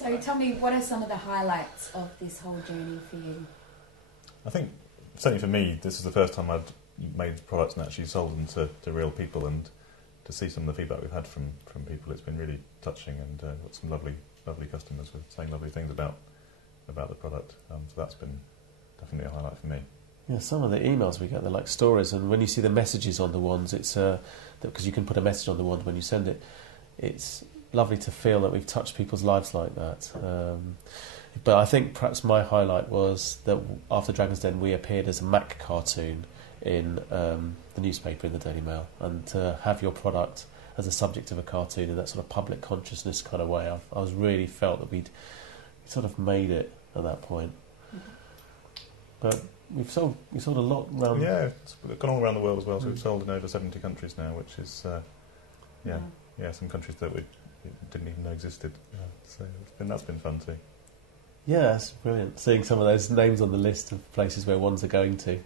So tell me, what are some of the highlights of this whole journey for you? I think, certainly for me, this is the first time I've made products and actually sold them to real people, and to see some of the feedback we've had from people, it's been really touching, and got some lovely customers with saying lovely things about the product. So that's been definitely a highlight for me. Yeah, some of the emails we get, they're like stories, and when you see the messages on the wands, it's because you can put a message on the wand when you send it. It's lovely to feel that we've touched people's lives like that. But I think perhaps my highlight was that after Dragon's Den, we appeared as a Mac cartoon in the newspaper, in the Daily Mail, and to have your product as a subject of a cartoon in that sort of public consciousness kind of way, I was really felt that we'd sort of made it at that point. But we've sold a lot around. Yeah, it's gone all around the world as well. So we've sold in over 70 countries now, which is some countries that we didn't even know existed. So that's been fun too. Yeah, it's brilliant. Seeing some of those names on the list of places where wands are going to,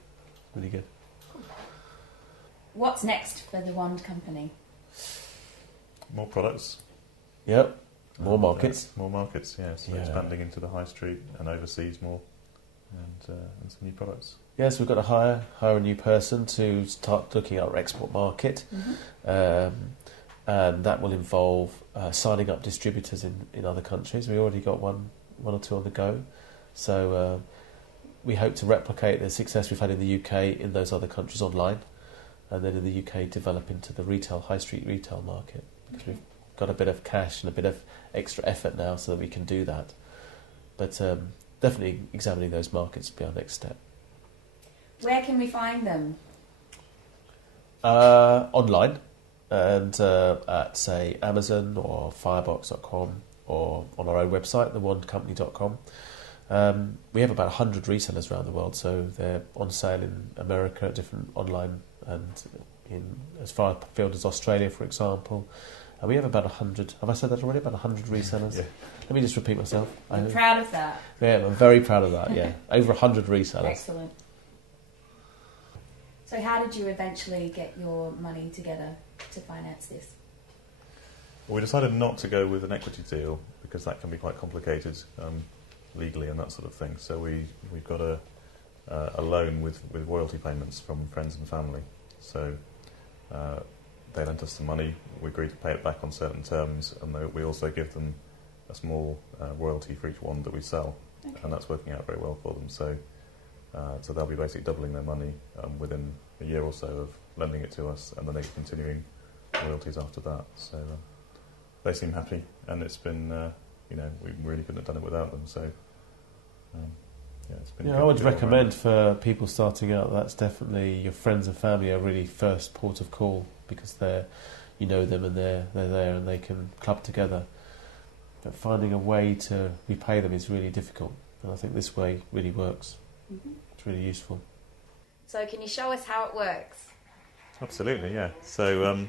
really good. What's next for the wand company? More products. Yep. More markets. More markets, yes. Yeah. So expanding into the high street and overseas more, and some new products. Yes, we've got to hire a new person to start looking at our export market, and that will involve signing up distributors in other countries. We already got one or two on the go, so we hope to replicate the success we've had in the UK in those other countries online, and then in the UK develop into the high street retail market, because we've got a bit of cash and a bit of extra effort now so that we can do that. But definitely examining those markets will be our next step. Where can we find them? Online, and at, say, Amazon or firebox.com, or on our own website, thewandcompany.com. We have about 100 resellers around the world, so they're on sale in America at different online, and in as far afield as Australia, for example. And we have about 100, have I said that already? About 100 resellers? Yeah. Let me just repeat myself. I'm proud of that. Yeah, I'm very proud of that, yeah. Over 100 resellers. Excellent. So how did you eventually get your money together to finance this? Well, we decided not to go with an equity deal because that can be quite complicated legally and that sort of thing. So we've got a loan with royalty payments from friends and family. So they lent us some money. We agreed to pay it back on certain terms, and we also give them a small royalty for each wand that we sell, and that's working out very well for them. So they'll be basically doubling their money within a year or so of lending it to us, and then they're continuing royalties after that. So they seem happy, and it's been, we really couldn't have done it without them. So it's been. Yeah, I would recommend for people starting out, that's definitely your friends and family are really first port of call, because you know them and they're there and they can club together. But finding a way to repay them is really difficult, and I think this way really works. It's really useful. So can you show us how it works? Absolutely, yeah. So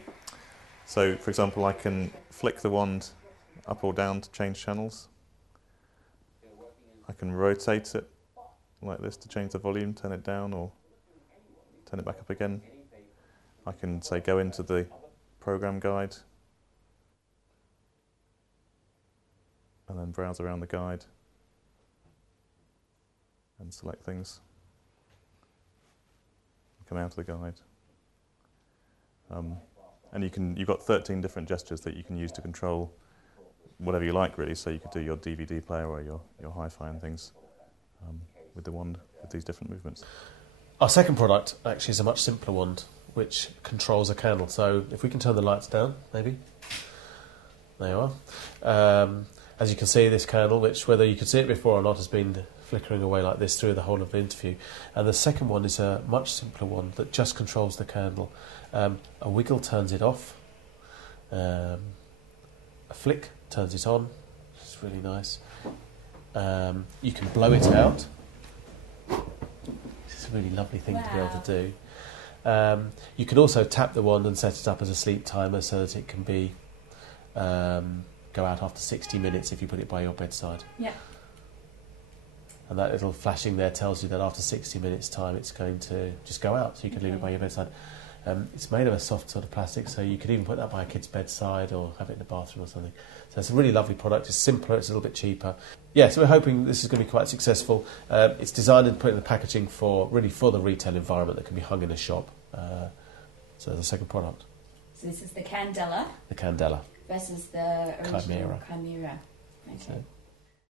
for example, I can flick the wand up or down to change channels. I can rotate it like this to change the volume, turn it down or turn it back up again. I can, say, go into the program guide and then browse around the guide and select things. Come out of the guide. And you've got 13 different gestures that you can use to control whatever you like, really. So you could do your DVD player or your hi-fi and things with the wand, with these different movements. Our second product actually is a much simpler wand, which controls a candle. So if we can turn the lights down, maybe. There you are. As you can see, this candle, which whether you could see it before or not, has been flickering away like this through the whole of the interview. And the second one is a much simpler one that just controls the candle. A wiggle turns it off. A flick turns it on. It's really nice. You can blow it out. It's a really lovely thing to be able to do. You can also tap the wand and set it up as a sleep timer so that it can be go out after 60 minutes if you put it by your bedside. Yeah. And that little flashing there tells you that after 60 minutes time it's going to just go out, so you can leave it by your bedside. It's made of a soft sort of plastic, so you could even put that by a kid's bedside or have it in the bathroom or something. So it's a really lovely product. It's simpler, it's a little bit cheaper. Yeah, so we're hoping this is going to be quite successful. It's designed and put in the packaging for the retail environment that can be hung in a shop. So there's a second product. So this is the Candela. The Candela. Versus the original Chimera. Chimera. Okay. So